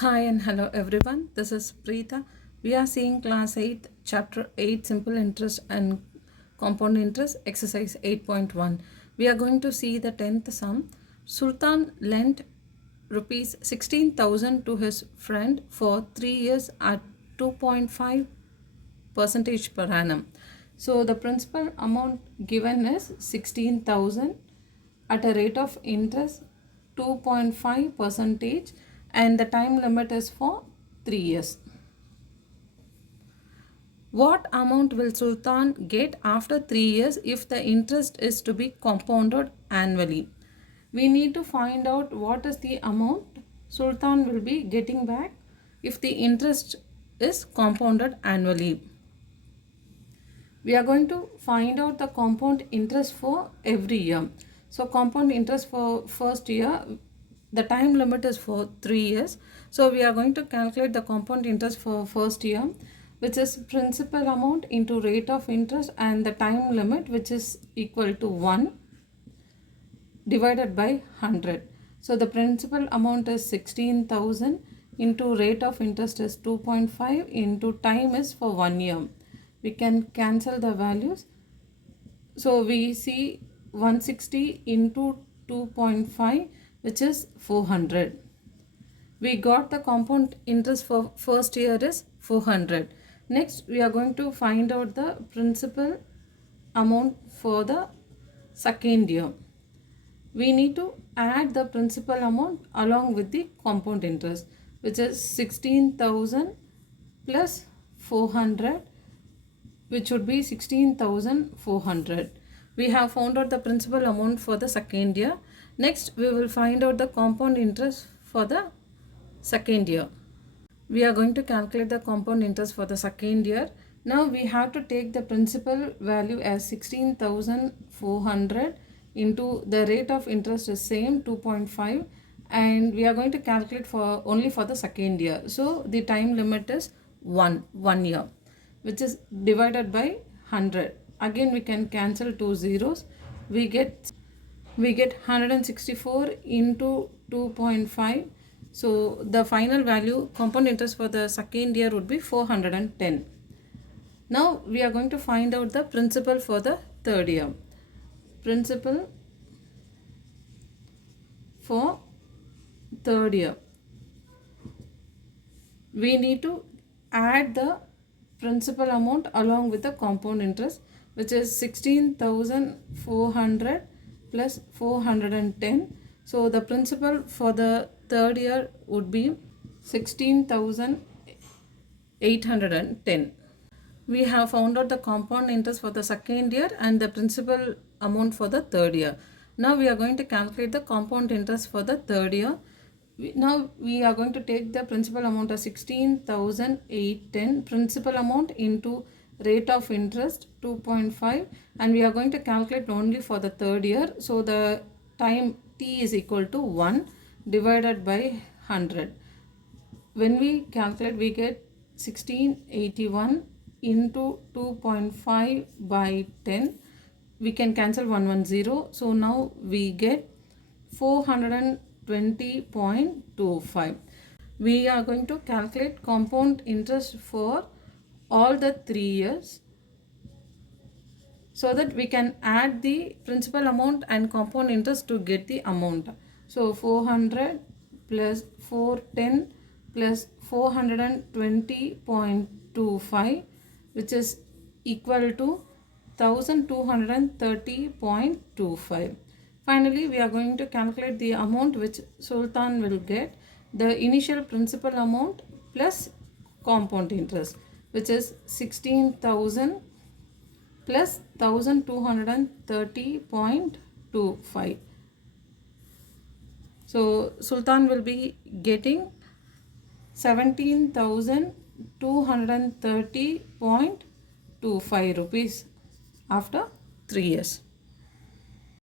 Hi and hello everyone. This is Preeta. We are seeing class 8, chapter 8, simple interest and compound interest, exercise 8.1. We are going to see the 10th sum. Sultan lent rupees 16,000 to his friend for 3 years at 2.5 percentage per annum. So the principal amount given is 16,000 at a rate of interest 2.5 percentage, and the time limit is for 3 years. What amount will Sultan get after 3 years if the interest is to be compounded annually? We need to find out what is the amount Sultan will be getting back if the interest is compounded annually. We are going to find out the compound interest for every year. So compound interest for first year, the time limit is for 3 years. So we are going to calculate the compound interest for first year, which is principal amount into rate of interest and the time limit, which is equal to 1 divided by 100. So the principal amount is 16,000 into rate of interest is 2.5 into time is for 1 year. We can cancel the values. So we see 160 into 2.5, which is 400. We got the compound interest for first year is 400. Next, we are going to find out the principal amount for the second year. We need to add the principal amount along with the compound interest, which is 16,000 plus 400, which would be 16,400. We have found out the principal amount for the second year. Next, we will find out the compound interest for the second year. We are going to calculate the compound interest for the second year. Now we have to take the principal value as 16,400 into the rate of interest is same 2.5, and we are going to calculate for only for the second year. So the time limit is 1 year, which is divided by 100. Again we can cancel 2 zeros. We get 164 into 2.5. So the final value compound interest for the second year would be 410. Now we are going to find out the principal for the third year. Principal for third year. We need to add the principal amount along with the compound interest, which is 16,400 plus 410. So the principal for the third year would be 16,810. We have found out the compound interest for the second year and the principal amount for the third year. Now we are going to calculate the compound interest for the third year. Now we are going to take the principal amount of 16,810 principal amount into rate of interest 2.5, and we are going to calculate only for the third year. So the time t is equal to 1 divided by 100. When we calculate, we get 1681 into 2.5 by 10. We can cancel 110. So now we get 420.25. We are going to calculate compound interest for all the 3 years so that we can add the principal amount and compound interest to get the amount. So 400 plus 410 plus 420.25, which is equal to 1230.25. Finally, we are going to calculate the amount which Sultan will get, the initial principal amount plus compound interest, which is 16,000 plus 1230.25. So Sultan will be getting 17,230.25 rupees after 3 years.